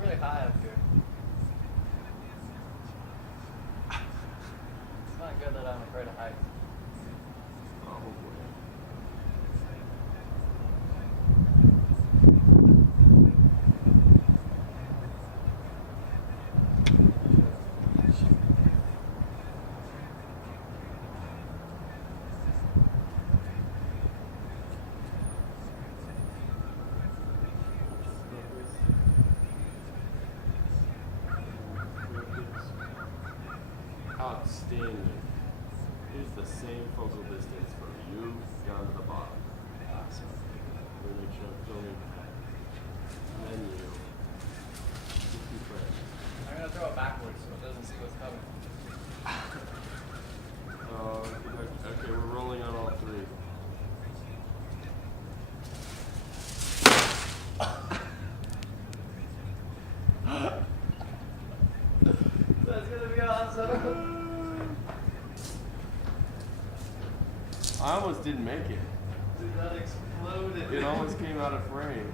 really high up here. It's not good that I'm afraid of heights. Oh boy. Outstanding. Here's the same focal distance from you down to the bottom. Awesome. Let me make sure I'm filming. And then you. Just keep playing. I'm gonna throw it backwards so it doesn't see what's coming. Okay, we're rolling on all three. That's gonna be awesome. I almost didn't make it. Dude, that exploded. It almost came out of frame.